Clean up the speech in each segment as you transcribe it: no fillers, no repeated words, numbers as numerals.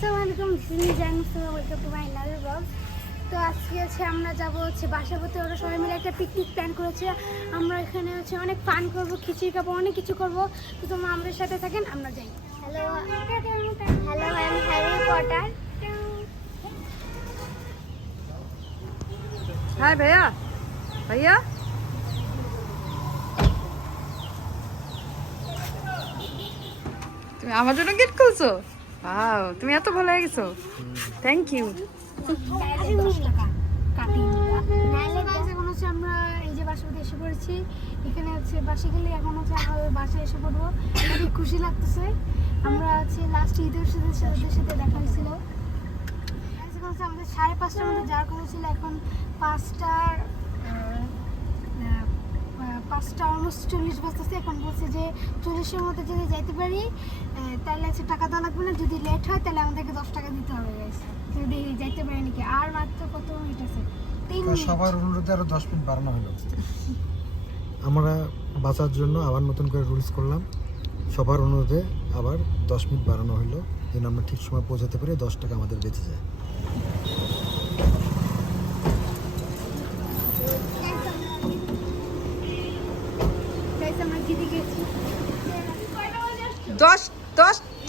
আসসালামু আলাইকুম, welcome to my another blog. তো আজকে আমরা যাবো বাসাবোতে। ওরা সবাই মিলে একটা পিকনিক প্ল্যান করেছে। আমরা এখানে অনেক ফান করবো, খিচুড়ি খাবো, অনেক কিছু করবো। তো তোমরা আমাদের সাথে থাকেন, আমরা যাই। Hello hello, I am Harry Potter. Hi ভাইয়া, ভাইয়া তুমি আমার জন্য গিফট খুলছো? ওয়াও, তুমি এত ভালো হয়ে গেছো, থ্যাংক ইউ। আমরা এই যে বাসাতে এসে পড়েছি। এখানে বাসে গেলে এখন আবার বাসায় এসে পড়বো। খুব খুশি লাগতেছে। আমরা লাস্ট ঈদের সাথে দেখা হয়েছিল। আমাদের 5:30টার মধ্যে যাওয়ার কথা ছিল, এখন 5টা অলমোস্ট 40 বাজতেছে। এখন বলছে যে 40-এর মধ্যে যদি যাইতে পারি তাহলে টাকা দেওয়া লাগবে না, যদি লেট হয় তাহলে আমাদেরকে 10 টাকা দিতে হবে। যদি যাইতে পারি নাকি, আর মাত্র কত মিনিট আছে? 3 মিনিট। সবার অনুরোধে আরো 10 মিনিট বাড়ানো হলো। আমরা বাঁচার জন্য আবার নতুন করে রুলস করলাম, সবার অনুরোধে আবার 10 মিনিট বাড়ানো হলো, যেন আমরা ঠিক সময় পৌঁছাতে পারি, 10 টাকা আমাদের বেঁচে যায়।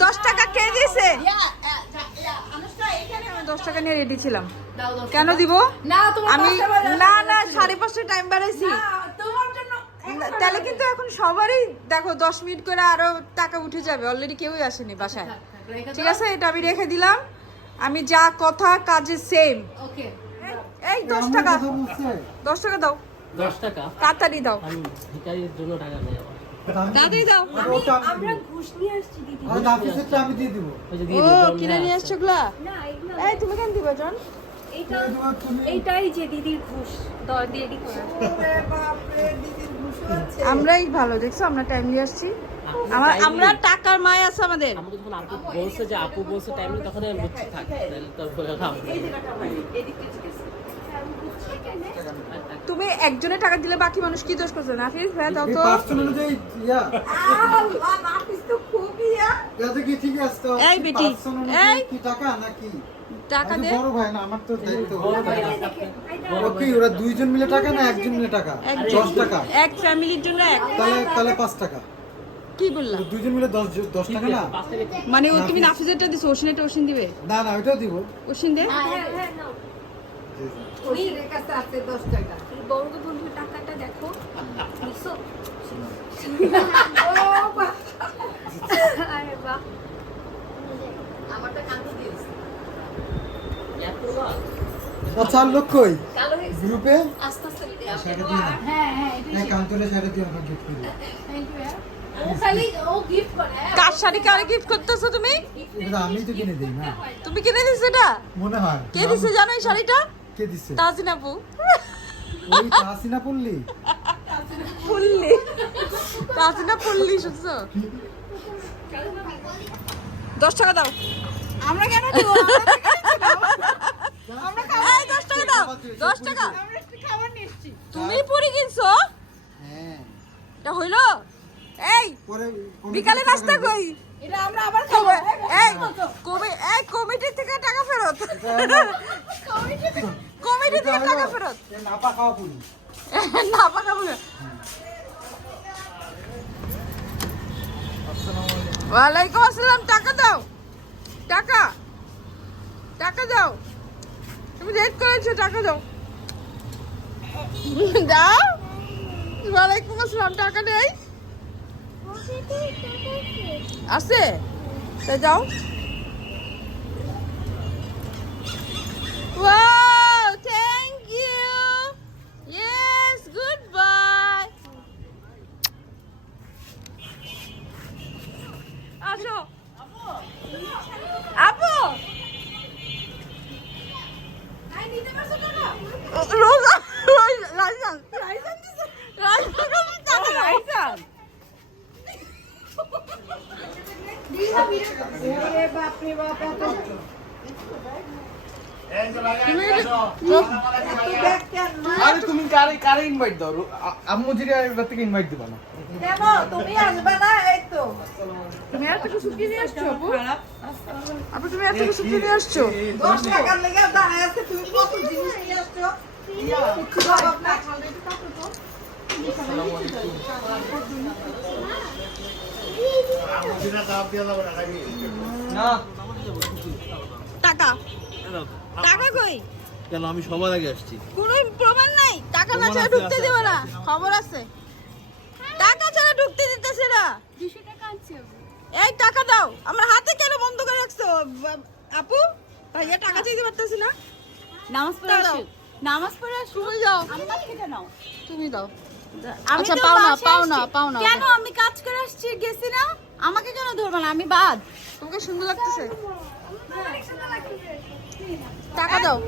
দশ টাকা কে দিয়েছে? আমি 10 টাকা নিয়ে রেডি ছিলাম। কেন দিব? আমি না 5:30 টাইম বাড়াইছি। তাহলে কিন্তু এখন সবারই দেখো 10 মিনিট করে আরো টাকা উঠে যাবে। অলরেডি কেউই আসেনি বাসায়। ঠিক আছে, এটা আমি রেখে দিলাম। আমি যা কথা কাজে সেম। এই 10 টাকা, 10 টাকা দাও। 10 টাকা তাড়াতাড়ি দাও, আমি ভিখারির জন্য টাকা নেই আমার। তাড়াতাড়ি দাও। আমরা ঘুষ নিয়ে আসছি দিদি। আমি দিয়ে দিব। ওই যে ও দিয়ে দিও, কিনে নিয়ে আসছো গুলা? না এগুলো এই তুমি কেন দিবা জন? এইটাই যে দিদির ঘুষ দিয়ে দি করা। আমরাই ভালো, দেখছো আমরা টাইম দিয়ে আসছি। আমরা টাকার মায় আছে আমাদের। আমাকে যখন আপু বলছে যে আপু বলছে টাইম নেই, তখন আমি বুঝছি থাক, তাহলে তো বলে লাভ নেই। তুমি একজনের টাকা দিলে বাকি মানুষ কি দোষ করছে? নাফিস ভাই দাও তো। পার্সন অনুযায়ী নাফিস তো খুবই কি ঠিক আছে। এই বেটি, এই কি টাকা নাকি টাকা দে। বড় ভাই না, আমার তো দায়িত্ব। বড় ভাই ওকে, ওরা দুইজন মিলে টাকা না একজন মিলে টাকা? 10 টাকা। এক ফ্যামিলির জন্য এক। তাহলে 5 টাকা। কি বললা? দুইজন মিলে 10 টাকা না? মানে ও তুমি নাফিসেরটা দিছো, ওশিনেরটা ওশিন দিবে? না ওইটাও দিব। ওশিন দে। বঙ্গবন্ধু টাকাটা দেখো। আরে বাহ, আচ্ছা, লোক কই গ্রুপে? আস্তে আস্তে সেটা দিই না। হ্যাঁ কান্তরে সেটা দিই, আমরা গিফট করি। ও খালি ও গিফট করে। কার শাড়ি কারে গিফট করতেছো তুমি? এটা আমি তো কিনে দেই না, তুমি কিনে দিছো এটা? মনে হয়। কে দিছে জানো এই শাড়িটা? কে দিছে? তাজিন আপু। ওই তাসিনা পড়লি? পল্লি, তাজিনা পল্লি, শুনছো? 10 টাকা দাও। আমরা কেন দিব? আমরা খাওয়া। 10 টাকা দাও, 10 টাকা। তুমি পরে কিনছো? হ্যাঁ। এটা হইলো? এই পরে বিকালে নাস্তা কই? এটা আমরা আবার খাবো। এই কমিটি থেকে টাকা ফেরত। কমিটি থেকে টাকা ফেরত। নাপা খাওয়া পুরি। না পাকা বলে। ওয়ালাইকুম আসসালাম। টাকা দাও, টাকা দাও। তুমি রেড করেছো, টাকা দাও। দাও। ওয়ালাইকুম আসসালাম। টাকা নেই? আছে, তাই যাও। Wow, thank you. Yes, goodbye. আসো। আপু। রোজা লাইসেন্স দিছে। লাইসেন্স। আরে তুমি কারে ইনভাইট দাও আম্মু জিরে এবার থেকে ইনভাইট দিবা না কেন তুমি আসবে না? এই তো তুমি এত কিছু কিনে আসছো আপু? আপু তুমি এত কিছু কিনে আসছো? 10 টাকার লেগে দাঁড়ায় আছে, তুমি কত জিনিস নিয়ে আসছো? কিছু জবাব না। না টাকা টাকা কই? কেন আমি সবার আগে আসছি কোনো প্রমাণ নাই। টাকা না ছাড়া ঢুকতে দেব না, খবর আছে। টাকা ছাড়া ঢুকতে দিতেছে না। 200 টাকা আনছি আমি। এই টাকা দাও। আমার হাতে কেন বন্ধ করে রাখছো? আপু ভাইয়া টাকা চাইতে পারতেছি না। নামাজ পড়ে আসো, নামাজ পড়ে আসো। তুমি যাও, আমার থেকে নাও। তুমি দাও। আচ্ছা পাও না কেন? আমি কাজ করে আসছি, গেছি না। আমাকে কেন ধরবা না? আমি বাদ। তোমাকে সুন্দর লাগতেছে। টাকা দাও,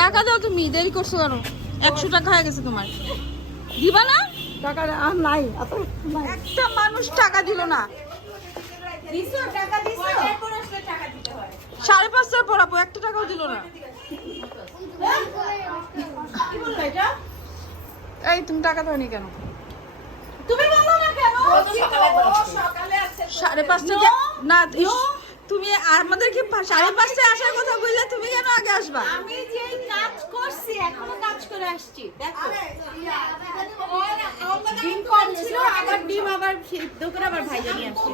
টাকা দাও। তুমি দেরি করছো কেন? 100 টাকা হয়ে গেছে তোমার। দিবা না? টাকা আর নাই। একটা মানুষ টাকা দিল না। 5.5 পড়াবো, একটা টাকাও দিল না। এই তুমি টাকা দাওনি কেন? তুমি বলো না কেন? 5:30 না, তুমি আমাদেরকে 5:30 আসার কথা বললে, তুমি কেন আগে আসবা? আমি যে কাজ করছি এখনো কাজ করে আসছি। দেখো ডিম কম ছিল, আবার ডিম আবার সিদ্ধ করে আবার ভাইজা নিয়ে আসছি।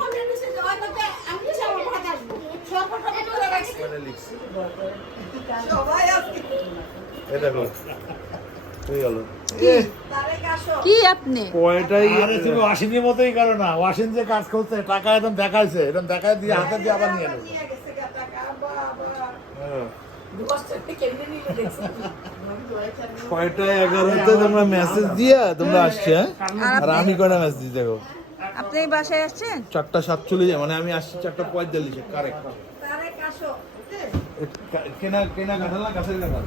কি আপনি কয়টাই আরে তুমি ওয়াশিংয়ের মতোই করো না, ওয়াশিং যে কাজ করছে টাকা একদম দেখাইছে, একদম দেখায় দিয়ে হাতে দিয়ে আবার নিয়ে নেবে। কয়টা 11তে তোমরা মেসেজ দিয়া তোমরা আসছে, আর আমি কয়টা মেসেজ দেখো আপনি এই বাসায় আসছেন? 4:47 মানে আমি আসছি 4:45 কারেক্ট। কেনা কেনা কাঁঠাল না গাছের কাঁঠাল?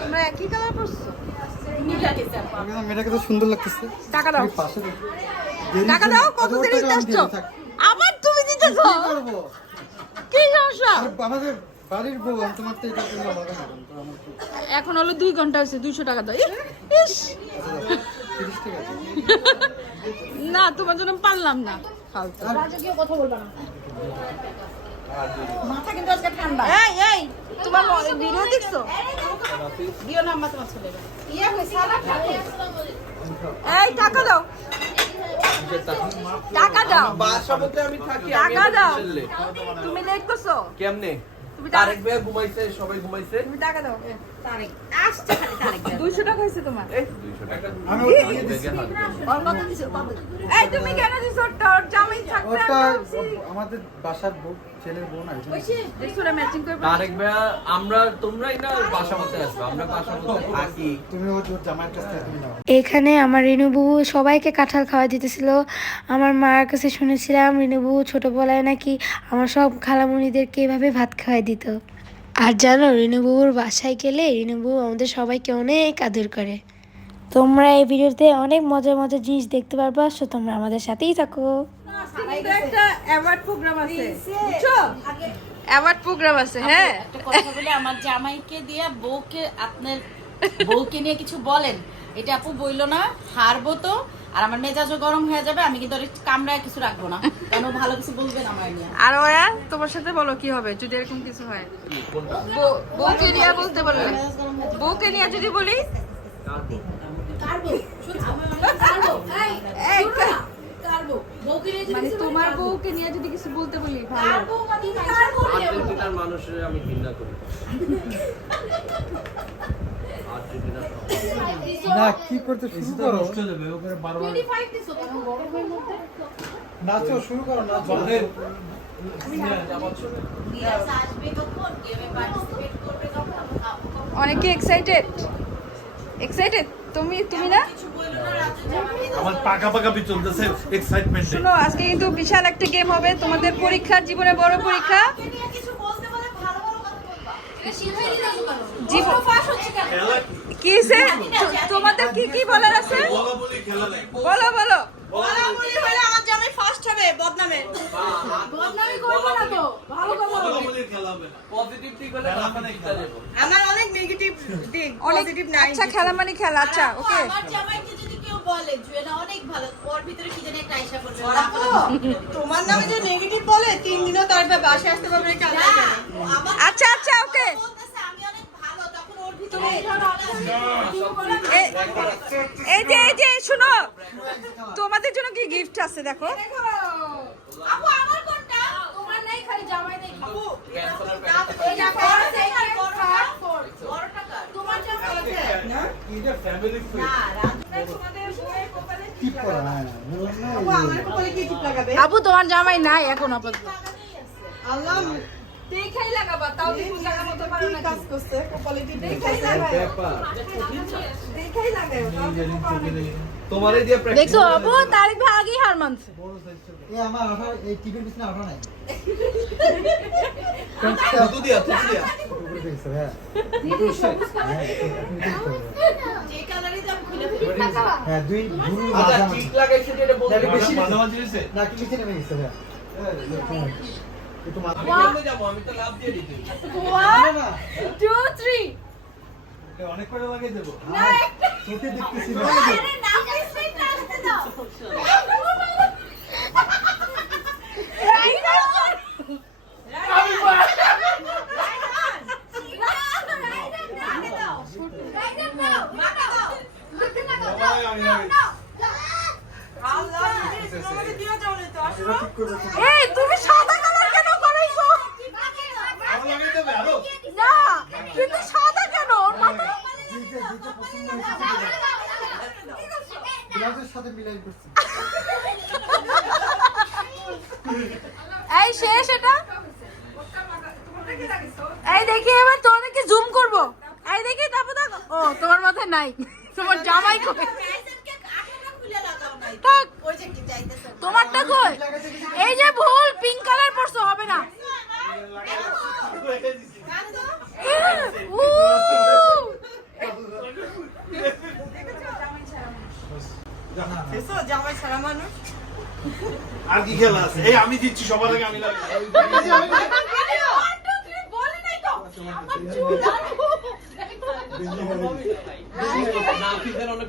তোমরা একই কালার পরছো? মেয়েটাকে তো সুন্দর লাগতেছে। টাকা দাও, টাকা দাও। কত দেরি দিতে আসছো? আবার তুমি দিতেছো? কি সমস্যা? আমাদের বাড়ির বউ, আমি তোমার তো এটা কিনলাম হবে না। এখন হলো 2 ঘন্টা হয়েছে, 200 টাকা দাও। ইস না, তোমার জন্য পারলাম না। ফালতু মাথা কিন্তু আজকে ঠান্ডা। এই এই তোমার ভিডিও দেখছো? দিও না আম্মা তোমার ছেলে। ইয়া কই সালাদ খাবে। এই টাকা দাও, টাকা দাও, বাসাতে আমি থাকি, টাকা দাও। তুমি লেট করছো কেমনে? তুমি তারেক ভাই ঘুমাইছে, সবাই ঘুমাইছে। তুমি টাকা দাও। তারেক আসছে খালি তারেক। 200 টাকা হয়েছে তোমার। এই 200 টাকা আমি কত দিছো? এই তুমি কেন দিছো? তোর জামাই থাকতে ওটা আমি আমাদের বাসার বউ, ছেলের বউ না। দেখছরা ম্যাচিং করবে। তারেক ভাই আমরা তোমরাই না বাসা মতে আসবে, আমরা বাসা মতে থাকি। তুমি ওর জামাইয়ের কাছ থেকে তুমি নাও। এখানে আমার রিনুবু সবাইকে কাঁঠাল খাওয়া দিতেছিল। আমার মার কাছে শুনেছিলাম রিনুবু ছোটবেলায় নাকি আমার সব খালামণিদেরকে এভাবে ভাত খাওয়াই দিত। আর জানো, রিনুবুর বাসায় গেলে রিনুবু আমাদের সবাইকে অনেক আদর করে। তোমরা এই ভিডিওতে অনেক মজার মজার জিনিস দেখতে পারবা, সো তোমরা আমাদের সাথেই থাকো। কিন্তু একটা অ্যাওয়ার্ড প্রোগ্রাম আছে, বুঝছো? অ্যাওয়ার্ড প্রোগ্রাম আছে। হ্যাঁ, একটা কথা বলে, আমার জামাইকে দিয়া বউকে আপনার বউকে নিয়ে কিছু বলেন, এটা আপু বইলো না, হারবো তো। আর আমার মেজাজও গরম হয়ে যাবে, আমি কিন্তু কামড়ায় কিছু রাখবো না, কেন ভালো কিছু বলবেন আমার নিয়ে। আর ওয়া তোমার সাথে বলো কি হবে যদি এরকম কিছু হয়? বউকে নিয়ে বলতে বললে, বউকে নিয়ে যদি বলি মানে তোমার বউকে নিয়ে যদি কিছু বলতে বলি ভালো। আর্জেন্টিনার মানুষের আমি ঘৃণা করি। আর্জেন্টিনার না কি করতে শুরু করো? নষ্ট হয়ে যাবে ওখানে বারবার নাচো, শুরু করো, নাচো। অনেকে এক্সাইটেড, এক্সাইটেড। তুমি তুমি না? আমার পাকা পাকা বি চলতেছে এক্সাইটমেন্টে। শুনো, আজকে কিন্তু বিশাল একটা গেম হবে, তোমাদের পরীক্ষা, জীবনে বড় পরীক্ষা। জীবন কি সে তোমাদের কি কি বলার আছে? বলো বলো। আমার জামাই ফার্স্ট হবে বদনামে। আমার অনেক নেগেটিভ দিক, অনেক পজিটিভ নাই। আচ্ছা খেলা মানে খেলা, আচ্ছা ওকে। আমার জামাইকে যদি কেউ বলে জুয়েনা অনেক ভালো, ওর ভিতরে কি জানি একটা আইসা পড়বে। তোমার নামে যে নেগেটিভ বলে 3 দিনও তার বাসায় আসতে পারবে না, কেন জানে? আচ্ছা আচ্ছা ওকে। বলতেছে আমি অনেক ভালো, তখন ওর ভিতরে এই যে শুনো, তোমাদের জন্য কি গিফট আছে দেখো। আপু আমার কোনটা? তোমার নাই, খালি জামাই নেই। আপু এই যে বড় টাকা তোমার জামাই আছে না টিপ করা হ্যাঁ বললাম না আপু আমার কপালে কি টিপ লাগাবে? আপু তোমার জামাই নাই এখন আপাতত। আল্লাহ দেখাই লাগাবা, তাও তুমি জায়গা মতো পারো কি না। কাজ করছে, কপালে টিপ দেখাই লাগাবে। লাগাও, দেখাই লাগাও। তোমারই দিয়ে দেখছো আপু তারিক ভাই আগেই হার মানছে। এই আমার আঠা, এই টিপের পিছনে আঠা নাই থুতু দিয়া উপরে গেছে, হ্যাঁ দিদি সবুজ কালার হ্যাঁ, এখন ঠিক করবো। যে কালারই দাম খুলে ফেলি। লাগাবা। হ্যাঁ দুই গুরু আচ্ছা মাঝামাঝি। ঠিক লাগাইছে যে এটা বলতে না, বেশি মাঝে মাঝে হইছে না কি নিচে নেমে গেছে, হ্যাঁ একটু মাথা আমি কেমনে যাবো, আমি তো লাভ দিয়ে দিতে 1 2 3 অনেক করে লাগাই দেবো। চোখে দেখতেছি না আরে না স্ট্রেট আসতে দাও। আল্লাহ আমাকে দিও যাও না তো, আসো। এটা ঠিক করে রাখো। এই তুমি সাদা কালার কেন করাইছো? আরো লাগাই দেবে আরো। না কিন্তু সাদা কেন? ওর মাথা যেটা পছন্দ হয়েছে ব্লাউজের সাথে মিলাই করছি। এই শেষ এটা। এই দেখি এবার তোমাদেরকে জুম করব। এই দেখি তারপর দেখো, ও তোমার মাথায় নাই, তোমার জামাই কই? প্যাসেজকে আঠাটা খুলে লাগাও নাই। থাক, ওই যে কি চাইতেছে। তোমারটা কই? এই যে ভুল পিঙ্ক কালার পরছো, হবে না। উ! এসো জামাই ছাড়া মানুষ। আর কি খেলা আছে? এই আমি দিচ্ছি সবার আগে, আমি লাগাই।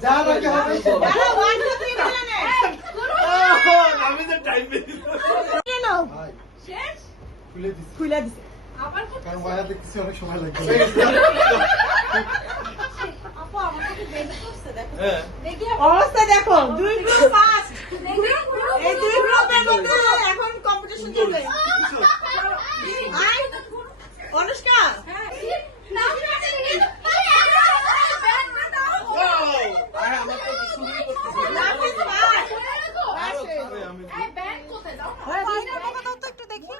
যা বাকি হবে সে। আমি যে টাইম পেয়েছি। ভাই, শেষ খুলে দিছি। দিছে। আবার কারণ ওয়ার দেখতেছি অনেক সময় লাগবে। আপু আমাকে কি বের করছে দেখো। হ্যাঁ দেখি অবস্থা দেখো, 2 গ্রুপ ফার্স্ট। দেখি এই 2 গ্রুপের মধ্যে এখন কম্পিটিশন চলবে। আই অনুষ্কা না নাফিস ভাই একটু দেখি।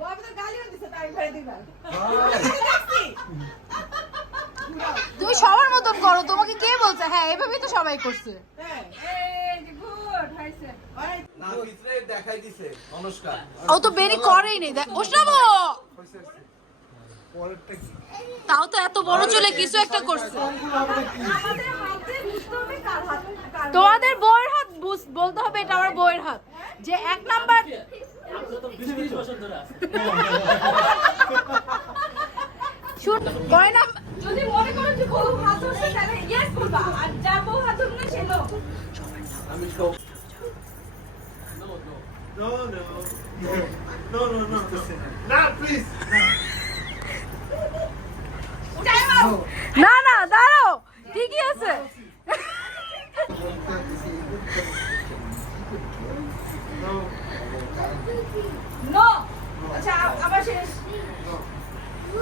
বাবা তো গালিও দিছে তাই ঘরে দিবা। তুমি সবার মতন করো, তোমাকে কে বলছে? হ্যাঁ এভাবেই তো সবাই করছে। হ্যাঁ গুড হইছে। না ভিতরে দেখাই দিছে অনুষ্কা। ও তো বেরি করেই নেই। দেখ ওসব পরেরটা কি? তাও তো এত বড় চুলে কিছু একটা করছে। আমাদের হাতে বুঝতে হবে কার হাত কার। তোমাদের বউয়ের হাত বলতে হবে এটা আমার বউয়ের হাত। যে 1 নাম্বার আমরা তো 20 বছর ধরে আছি। শুট গয়না। যদি মনে করো যে বউ হাত ধরছে তাহলে ইয়েস বলবা, আর যা বউ হাত ধরবে না সে নো। আমি তো No, no. No, no, no. না, প্লিজ। না না দাঁড়াও, ঠিকই আছে। নো আচ্ছা আবার শেষ।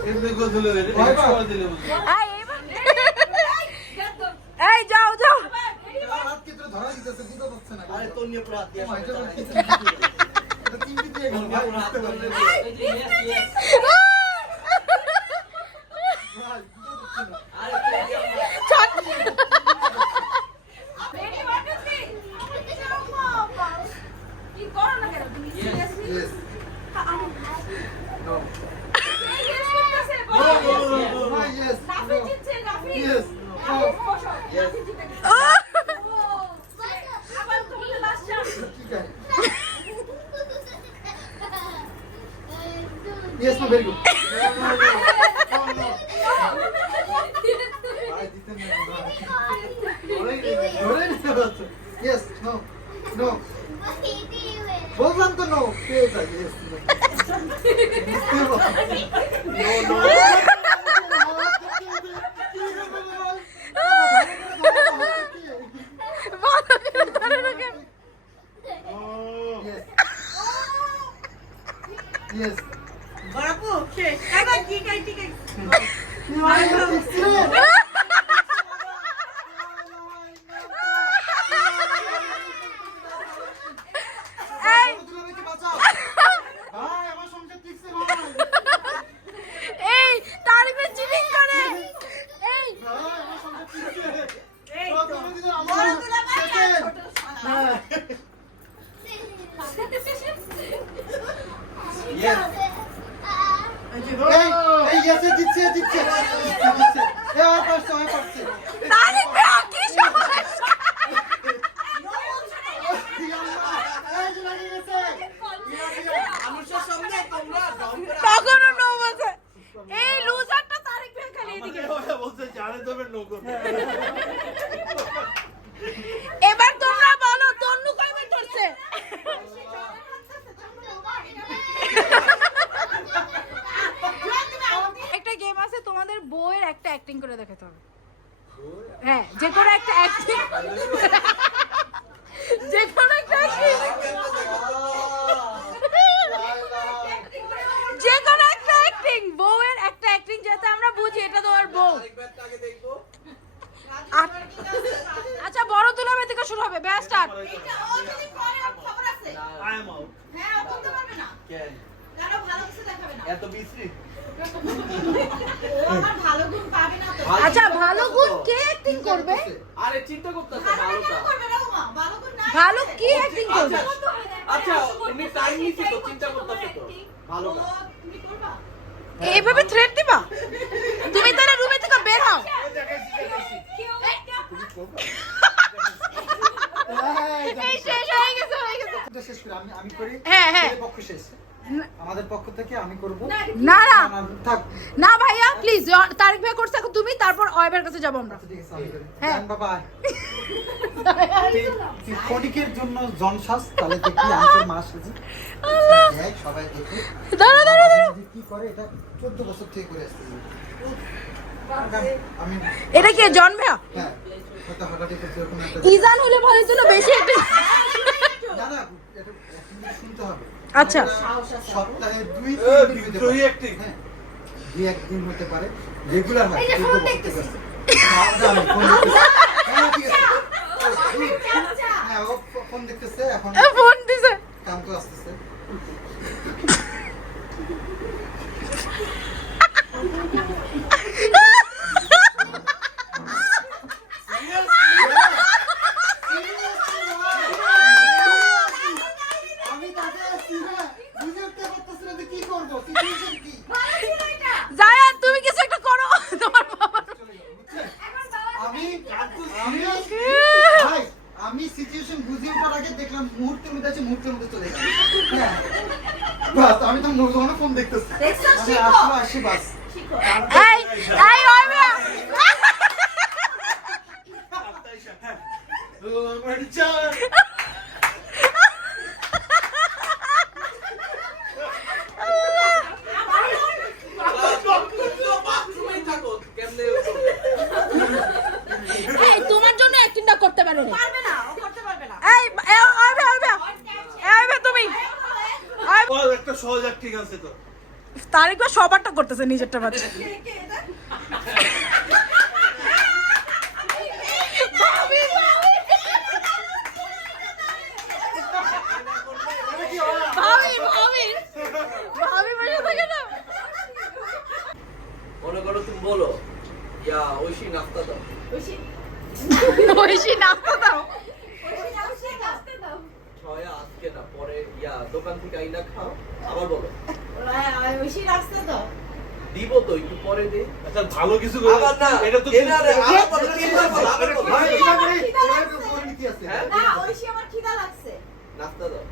এমনি করে দিলে রে, ভয় পাও? করে দিলে বুঝি। এই যাও যাও। হাত কি তোরা ধরা দিতেছে, বুঝতে পারছে না। আরে তোর নিয়ে পুরো হাত দিয়ে এটা আসবে। তিনটি দিয়ে গেল ভাই, বুঝতে পারলে। এই যে, yes, yes। ভাই, বুঝতে পারছে না। আরে তুই কি আমার- রেডি বাটুসি কি করো না কেন তুমি সিরিয়াসলি Yes. No. ইয়েস করতেছে No, no, no, no, no. ভাই, yes. নাফি জিতছে নাফি Yes. নাফি বসো নাফি জিতে গেছে আবার তোমাদের লাস্ট চান্স ঠিক আছে। Yes, no, very good. বললাম তো নো পেয়ে যাই Yes. বাপু শেষ এবার ঠিক আছে এই তারিখ চিটিং করে এই বড় দুলা ভাই আর ছোট সোনা এই গেছে দিচ্ছে পারছে তারিখ ভাই কি সমস্যা তখনও নো বলছে এই লুজারটা তারিখ ভাই খালি এদিকে বলছে জানে তবে নৌকো এবার তোমরা বলো তন্নু কয়বার ধরছে একটা গেম আছে তোমাদের বইয়ের একটা অ্যাক্টিং করে দেখাতে হবে হ্যাঁ যে কোনো একটা অ্যাক্টিং যে কোনো একটা acting। যে কোনো একটা অ্যাক্টিং বউয়ের একটা অ্যাক্টিং যাতে আমরা বুঝি এটা তোমার বউ আচ্ছা বড় দুলাভাই থেকে শুরু হবে ব্যাস স্টার্ট এটা ও যদি করে ওর খবর আছে আই এম আউট হ্যাঁ ও বলতে পারবে না কেন কারণ ভালো কিছু দেখাবে না এত বিশ্রী ও আমার ভালো গুণ পাবে না তো আচ্ছা ভালো গুণ কে অ্যাক্টিং করবে আরে চিন্তা করতেছে ভালো ভালোটা কেন করবে না মা ভালো গুণ না ভালো কি অ্যাক্টিং করবে আচ্ছা উনি টাইম নিছে তো চিন্তা করতেছে তো ভালোটা তুমি করবা এইভাবে থ্রেট দিবা তুমি তাহলে রুমে থেকে বের হও এই শেষ হয়ে গেছে শেষ করে আমি করি হ্যাঁ হ্যাঁ ছেলে পক্ষ শেষ আমাদের পক্ষ থেকে আমি করব না না থাক না ভাইয়া প্লিজ তারিক ভাই করছে এখন তুমি তারপর অয়বের কাছে যাবো আমরা ঠিক আছে আমি করি হ্যাঁ। বাবা ফটিকের জন্য জনশ্বাস তাহলে দেখি আমাদের মা সাজি দেখ সবাই দেখে দাঁড়া দাঁড়া দাঁড়া কি করে এটা 14 বছর থেকে করে আসছে আমি এটা কি জন ভাইয়া হ্যাঁ হয়তো হঠাৎ করতে এরকম একটা ইজান হলে ভালো ছিল বেশি একটা না না এটা শুনতে হবে আচ্ছা সপ্তাহে 2-3 দিন হতে বিদ্রোহী পারে acting। হ্যাঁ 2-1 দিন হতে পারে রেগুলার হয় এই যে 14 ফোন বছর দেখতেছি। থেকে আসছে। আমি ফোন দেখতেছি হ্যাঁ ঠিক আছে হ্যাঁ ও ফোন দেখতেছে এখন ফোন দিছে কাম তো আসতেছে আমি তাকে বুঝে উঠতে পারতেছি না যে কি করবো সিচুয়েশন কি জায়ান তুমি কিছু একটা করো তোমার বাবা আমি ভাই আমি সিচুয়েশন বুঝে ওঠার আগে দেখলাম মুহূর্তের মধ্যে আছে মুহূর্তের মধ্যে চলে গেল হ্যাঁ বাস আমি তো নজরে ফোন দেখতেছি দেখছো, আমি শিখো। আসলে আসি বাস শিখো এই এই অয়বে বাথরুমেই থাকো কেমনে এই তোমার জন্য অ্যাক্টিংটা করতে পারে না পারবে না ও করতে পারবে না এই অয়বে অয়বে অয়বে তুমি বল একটা সহজ ঠিক আছে তো তারিক ভাই সবারটা করতেছে নিজেরটা বাচ্চা ভাবি ভাবি ভাবি বসে থাকে না মনে করো তুমি বলো ইয়া ঐশী নাস্তা দাও ঐশী নাস্তা দাও ছয় আজকে না পরে ইয়া দোকান থেকে আইনা খাও আবার বলো বেশি রাস্তা দাও দিব তো একটু পরে দে আচ্ছা ভালো কিছু করে আবার না এটা তো এ না রে, আবার বলো, তিনবার বলো, আবার বলো। ভাই লাগছে। পরিণতি আছে হ্যাঁ? না ঐশী আমার খিদা লাগছে নাস্তা দাও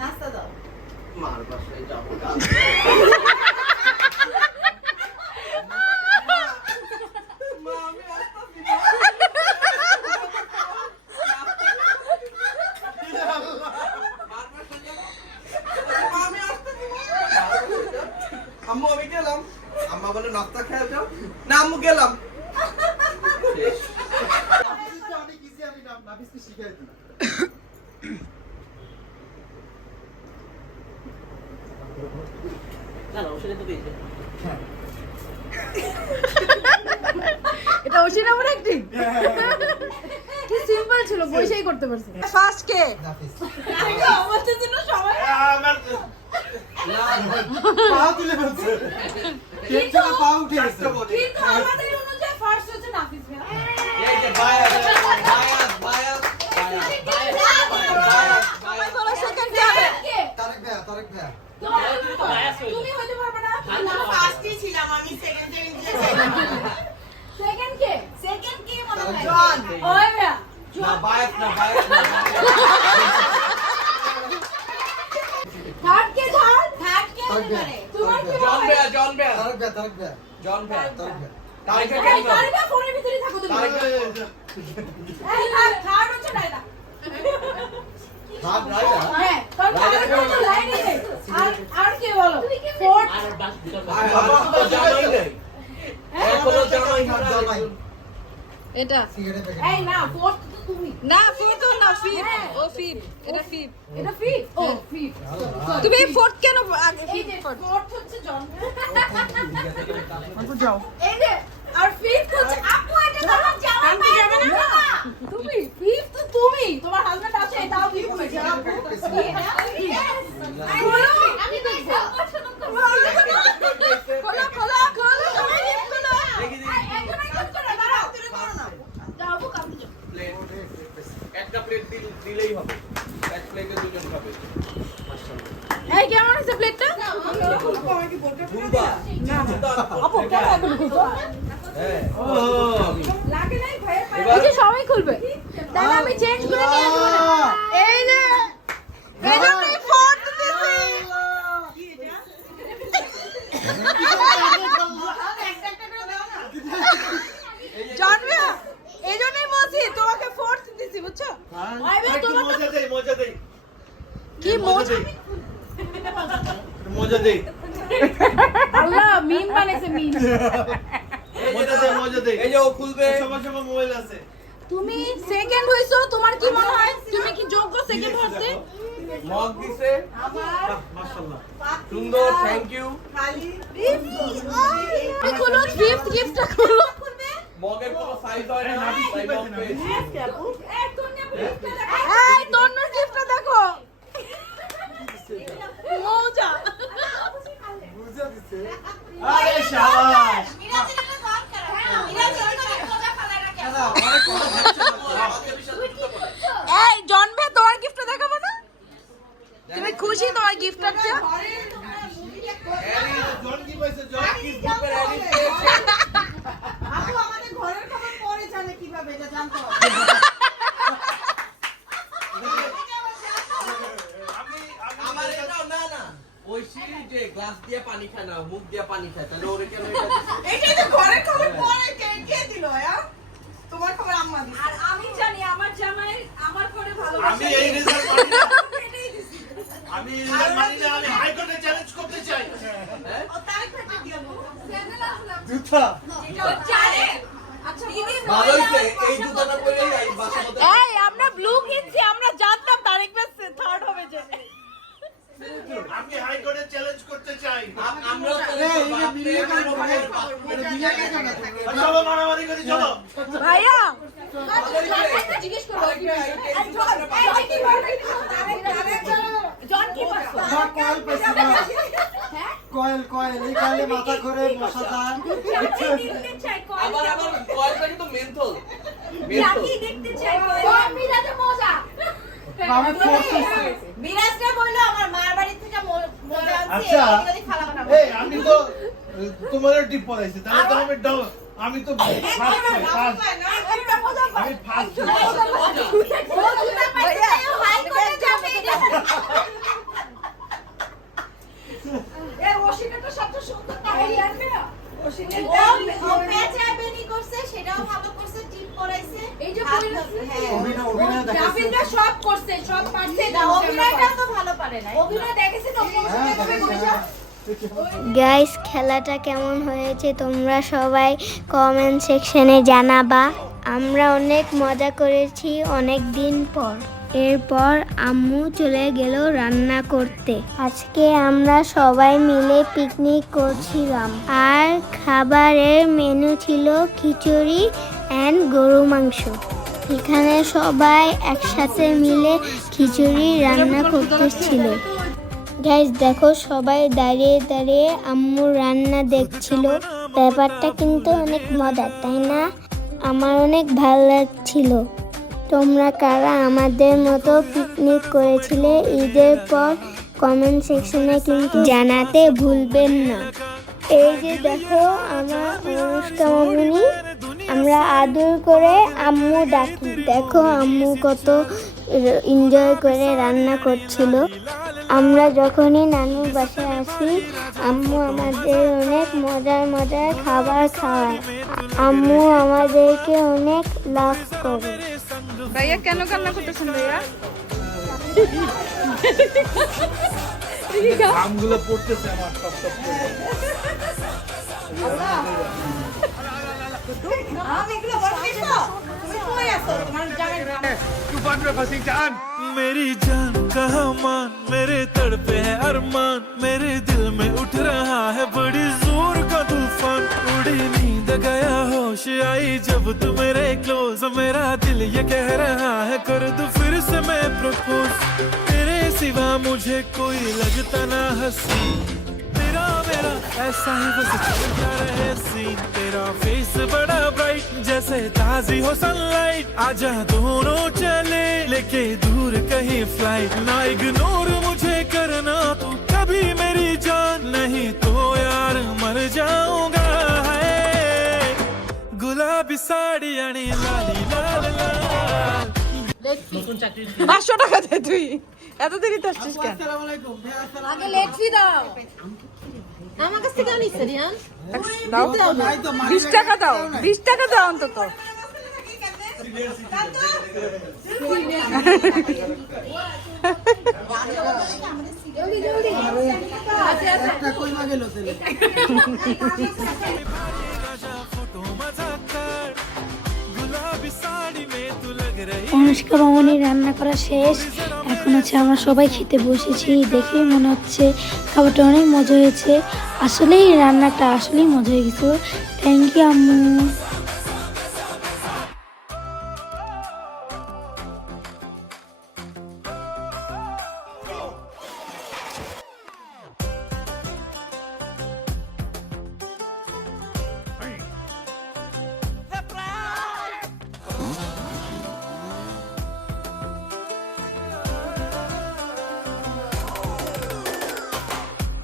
নাস্তা দাও মার বাসায় যাবো না। মা, আমি আসতাছি না। আম্মা বলে নাস্তা খেয়ে যাও না আম্মু গেলাম অনেক ইজি, আমি নাফিসকে শিখাই দিই। না ওষুধে তো দিয়েছে এটা অসিনা বড় অ্যাক্টিং কি সিম্পল ছিল, বসেই করতে পারছে। ফার্স্ট কে? নাফিস আমাদের জন্য সবাই পা তুলে ফেলছে, টেনশনে পা উঠে গেছে। কিন্তু আমাদের অনুযায়ী ফার্স্ট হচ্ছে নাফিস ভাই। এই যে বায়াস বায়াস আমার বলা সেকেন্ড কে হবে? তারেক ভাইয়া তুমি হইতে পারবে না। না ফার্স্টই ছিলাম আমি, সেকেন্ড সেকেন্ড কে? সেকেন্ড কি মনে হয়? জন। ওই ভাইয়া না বায়াস না থার্ড কে? থার্ড কে হতে পারে? তোমার কি মনে হয়? জন বেয়া তারেক ভাইয়া তারিখে এই কেন কারিনা ফোনের ভিতরে থাকো তুমি। এই থার্ড হচ্ছে ডায়না। হাত রাইডা হ্যাঁ, কারণ থার্ড হচ্ছে লাইনে নেই। আর কে বলো? ফোর্থ আর বাস দুটো তো জানাই নাই এখনো জানাই জামাই এটা সিগারেট প্যাকেট। এই না ফোর্থ তো তুমি। না ফিফথ না ফিফথ, ও ফিফথ, এটা ফিফথ। এটা ফিফথ? ও ফিফথ। তুমি ফোর্থ কেন আগে? এই যে ফোর্থ হচ্ছে জন। আপু যাও। এই যে আর ফিফথ হচ্ছে আপু, এটা তোমার জামাই যাবে না। তুমি ফিফথ তো তুমি, তোমার হাজবেন্ড আছে তাও ফিফথ হয়েছে আপু। আমি দেখছি পছন্দ করব। খোলো সবাই লিফট খোলো। একজন করে দাঁড়াও, তুমি করো না। যাও আপু, কাম যাও। একটা প্লেট দিলেই হবে এক প্লেটে দুজন খাবে এই কেমন আছে প্লেটটা? বুলবা আপু কেন এখন খুঁজো? হ্যাঁ লাগে নাই ভাইয়ের পায়ে? এই যে সবাই খুলবে, তাহলে আমি চেঞ্জ করে নিয়ে আসবো না। এই যে এই জন্যই ফোর্থ দিছি। জানবে এই জন্যই বলছি তোমাকে ফোর্থ দিছি, বুঝছো? মজা দেই কি মজা! মজা দেই আল্লাহ মিম বানাইছে মিম। মজা দেই এই যে ও খুলবে সবার মোবাইল আছে তুমি সেকেন্ড হইছো, তোমার কি মনে হয় তুমি কি যোগ্য সেকেন্ড হতে? মগ দিছে মাশাআল্লাহ সুন্দর থ্যাংক ইউ তুমি খুলো ফিফথ গিফটটা খুলো। মগের কোনো সাইজ হয় না তাই মগ পেয়েছি এই তন্নুর গিফটটা দেখো, মজা। বুঝা দিছে। আরে শাবাশ মিরাজের এটা দরকার। হ্যাঁ, মিরাজের এটা মজা ফালায় রাখে। না অনেক কথা হচ্ছে এই জন্মে তোমার গিফটটা দেখাবো না? তুমি খুশি তোমার গিফট আছে? জন কি পাইছে জন আপু আমাদের ঘরের খবর পরে জানে কিভাবে, এটা জানতে হবে। আমার এটাও না না ঐশী যে গ্লাস দিয়ে পানি খায় না মুখ দিয়ে পানি খায় তাহলে ওরে কেন এটা দিছে? এইটাই তো ঘরের খবর পরে কে দিল? তোমার খবর আম্মা দিছে। আর আমি জানি আমার জামাই আমার করে ভালোবাসে। আমি এই রেজাল্ট মানি না আমি এই রেজাল্ট মানি না আমি হাইকোর্টে চ্যালেঞ্জ করতে চাই ও তারিখ থেকে দিও। জুতা জানে। আচ্ছা দিদি ভালো হইছে এই দুটোটা পরে এই বাসা মতো এই আমরা ব্লু কিনছি, আমরা জানতাম তারিক ভাই থার্ড হবে যে। আমি হাইকোর্টে চ্যালেঞ্জ করতে চাই আমরা তো এই যে মিলিয়ে কেন করে? এটা মিলিয়ে কেন করে? চলো মারামারি করি চলো ভাইয়া জিজ্ঞেস করো কি জন কি পারছো? না কয়েল পাইছি না। কয়েল এই কয়েলে মাথা ঘুরে বসা যায়। দেখতে চাই কয় আবার কয়েলটা কিন্তু মেন্থল জাতি দেখতে চাই কয় মিরাজে মজা। আমি ফোর্থ হইছি। মিরাজটা বললো আমার মার বাড়ি থেকে মজা আনছে, আচ্ছা। এগুলো দিয়ে খালা বানাবো। এই আমি তো তোমার টিপ পড়াইছি তাহলে তো আমি আমি তো ফার্স্ট একটা মজা পাই। আমি ফার্স্ট মজা পাইছে হাই করে যাবে এটা। এ ওশিটা তো সবচেয়ে সুন্দর তাই আনবে না। ওশিটা ও পেঁচা বেনি করছে, সেটাও ভালো করছে, টিপ পরাইছে। এই যে হ্যাঁ অভিনয় দেখাইছে। জাফিনটা সব করছে, সব পারছে। অভিনয়টা তো ভালো পারে না। অভিনয় দেখেছে তো হ্যাঁ, দেখেছি, হ্যাঁ। গাইস খেলাটা কেমন হয়েছে তোমরা সবাই কমেন্ট সেকশনে জানাবা। আমরা অনেক মজা করেছি অনেক দিন পর। এরপর আম্মু চলে গেল রান্না করতে। আজকে আমরা সবাই মিলে পিকনিক করছিলাম আর খাবারের মেনু ছিল খিচুড়ি অ্যান্ড গরু মাংস। এখানে সবাই একসাথে মিলে খিচুড়ি রান্না করতেছিল। গাইস দেখো সবাই দাঁড়িয়ে দাঁড়িয়ে আম্মুর রান্না দেখছিল। ব্যাপারটা কিন্তু অনেক মজার, তাই না? আমার অনেক ভালো লাগছিল। তোমরা কারা আমাদের মতো পিকনিক করেছিলে ঈদের পর কমেন্ট সেকশনে কিন্তু জানাতে ভুলবেন না। এই যে দেখো আমার অনুষ্কা মামুনি, আমরা আদর করে আম্মু ডাকি। দেখো আম্মু কত এনজয় করে রান্না করছিল। আমরা যখনই নানুর বাসায় আসি আম্মু আমাদের অনেক মজার মজার খাবার খাওয়ায়। আম্মু আমাদেরকে অনেক লাভ করে। ভাইয়া কেন কান্না করতেছেন ভাইয়া? আমগুলো পড়তেছে আমার টপ টপ করে। मेरी जान कहाँ मान, मेरे तड़पे है अरमान, मेरे दिल में उठ रहा है बड़ी जोर का तूफान। उड़ी नींद गया होश आई जब तू मेरे क्लोज, मेरा दिल ये कह रहा है कर दो फिर से मैं प्रपोज। तेरे सिवा मुझे कोई लगता ना हंसी, तेरा मेरा ऐसा ही बस चलता रहे सीन। तेरा फेस बड़ा ब्राइट जैसे ताजी हो सनलाइट, आजा दोनों चले लेके दूर कहीं फ्लाइट। ना इग्नोर मुझे करना तू कभी मेरी जान, नहीं तो यार मर जाऊंगा। है गुलाबी साड़ी यानी लाली लाल लाल। নতুন চাকরি 500 টাকা দে তুই, এত দেরি তো আসছিস কেন? আগে লেট ফি দাও। আমার কাছ থেকে আনিস রিয়ান। দাও 20 টাকা দাও, 20 টাকা দাও অন্তত। অনুষ্কা মামনির রান্না করা শেষ, এখন হচ্ছে আমরা সবাই খেতে বসেছি। দেখেই মনে হচ্ছে খাবারটা অনেক মজা হয়েছে। আসলেই রান্নাটা আসলেই মজা হয়ে গেছে। থ্যাংক ইউ আম্মু।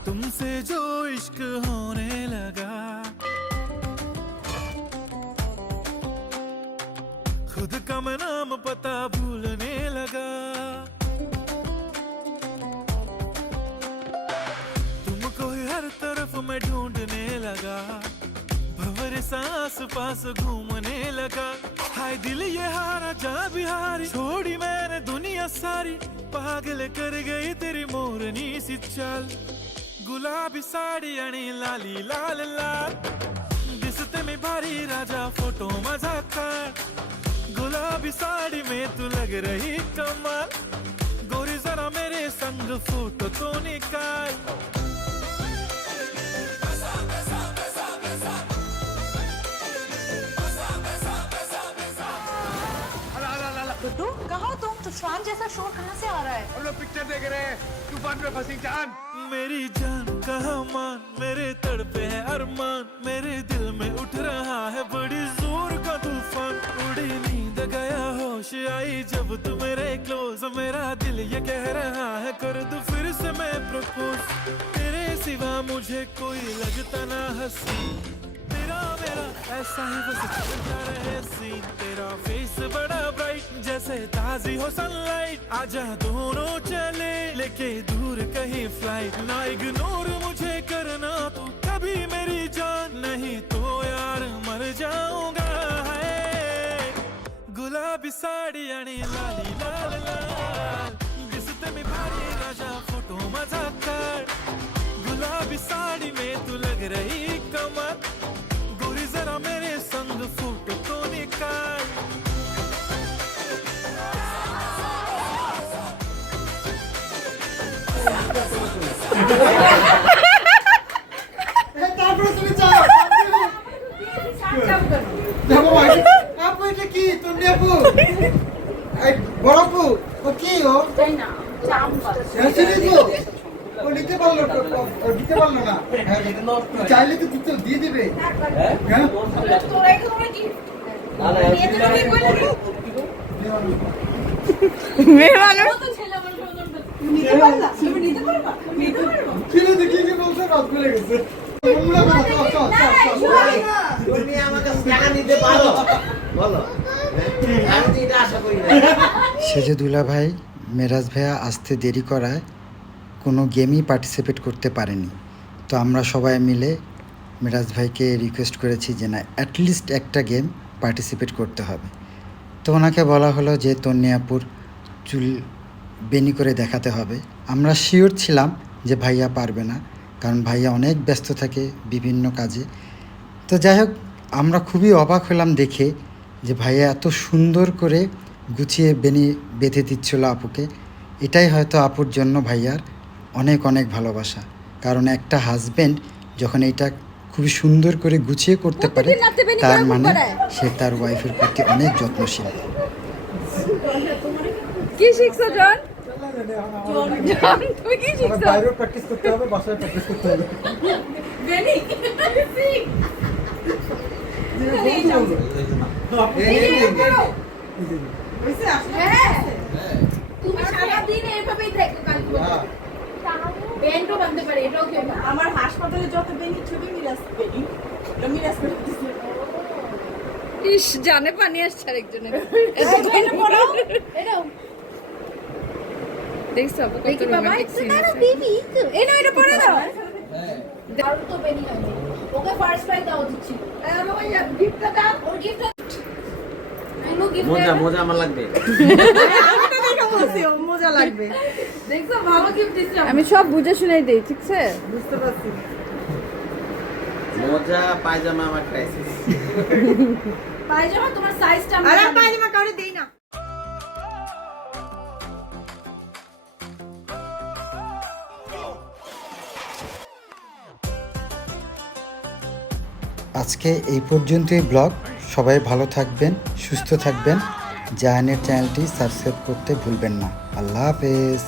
तुमसे जो इश्क होने लगा, खुद का मैं नाम पता भूलने लगा। तुमको ही हर तरफ मैं ढूंढने लगा, भंवर सांस पास घूमने लगा। हाय दिल ये हारा जा बिहारी, छोड़ी मैंने दुनिया सारी, पागल कर गई तेरी मोरनी सी चाल। गुलाबी साडी आणि लाली लाल लाल, दिसते मी भारी राजा फोटो माझा काढ। गुलाबी साड़ी में तू लग रही कमाल, गोरी जरा मेरे संग फोटो तो निकाल। कहाँ हो तुम? तूफान जैसा शोर कहाँ से आ रहा है? हम लोग पिक्चर देख रहे हैं, तूफान में फंसी जान। मेरी जान कहाँ मान, मेरे तड़पे है अरमान, मेरे दिल में उठ रहा है बड़ी जोर का तूफान। उड़ी नींद गया होश आई जब तू मेरे क्लोज, मेरा दिल ये कह रहा है कर दो फिर से मैं प्रपोज। तेरे सिवा मुझे कोई लगता ना हंसी, तेरा मेरा ऐसा ही बस चलता रहे सीन। तेरा फेस बड़ा ब्राइट जैसे ताजी हो सनलाइट, आजा दोनों चले लेके दूर कहीं फ्लाइट। ना इग्नोर मुझे करना तू कभी मेरी जान, नहीं तो यार मर जाऊंगा। है गुलाबी साडी आणि लाली लाल लाल, दिसते मी भारी राजा फोटो माझा काढ। गुलाबी साडी তারপরে তুমি যাও যাবো আপু, এটা কি তুমি আপু? এই বড় আপু, ও কি ও? ও নিতে পারলো না। হ্যাঁ, চাইলে তো দিয়ে দিবে। হ্যাঁ? মেয়ে মানুষ ছেলে দেখি কি বলছে, রাত খুলে গেছে। তুমি আমাকে টাকা নিতে পারো বলো, আমি তো এটা আশা করি না। সেজে দুলা ভাই মেরাজ ভাইয়া আসতে দেরি করায় কোনো গেমই পার্টিসিপেট করতে পারেনি। তো আমরা সবাই মিলে মেরাজ ভাইকে রিকোয়েস্ট করেছি যে না, অ্যাটলিস্ট একটা গেম পার্টিসিপেট করতে হবে। তো ওনাকে বলা হলো যে তন্নিয়াপুর চুল বেনি করে দেখাতে হবে। আমরা শিওর ছিলাম যে ভাইয়া পারবে না, কারণ ভাইয়া অনেক ব্যস্ত থাকে বিভিন্ন কাজে। তো যাই হোক, আমরা খুবই অবাক হলাম দেখে যে ভাইয়া এত সুন্দর করে গুছিয়ে বেনি বেঁধে দিচ্ছিল আপুকে। এটাই হয়তো আপুর জন্য ভাইয়ার অনেক অনেক ভালোবাসা, কারণ একটা হাজব্যান্ড যখন এটা খুবই সুন্দর করে গুছিয়ে করতে পারে, তার মানে সে তার ওয়াইফের প্রতি অনেক যত্নশীল। কি শিখছো জন? জন, তুমি কি শিখছো? বাইরেও প্র্যাকটিস করতে হবে, বাসায় প্র্যাকটিস করতে হবে। তুমি সারাদিন এইভাবেই থাকো, কালকে ব্যান্ডও বাঁধতে পারে, এটাও কেউ না। আমার হাসপাতালে যত বেনি ছবি মিরাজ বেনি, এটা মিরাজ করে দিছে। ইস, জানে পানি আসছে আরেকজনের। এটাও দেখছো আপু কত দেখি বাবা, রোমান্টিক একটু সিন দাঁড়াও আছে। বেবি, এই নাও এটা পরে দাও। আর তো বেনি হয়নি, ওকে ফার্স্ট প্রাইজ দাও দিচ্ছি। আরে ভাইয়া গিফটটা দাও, ওর গিফটটা কোনো গিফট মজা মজা আমার লাগবে। মজা লাগবে। দেখছো ভালো গিফট দিছি। আমি সব বুঝে শুনেই দেই, ঠিক আছে? বুঝতে পারছি। মজা পায়জামা আমার ক্রাইসিস। পায়জামা তোমার সাইজটা আরে পায়জামা কাউরে দেই না। আজকে এই পর্যন্তই ব্লগ। সবাই ভালো থাকবেন, সুস্থ থাকবেন। জাহানের চ্যানেলটি সাবস্ক্রাইব করতে ভুলবেন না। আল্লাহ হাফেজ।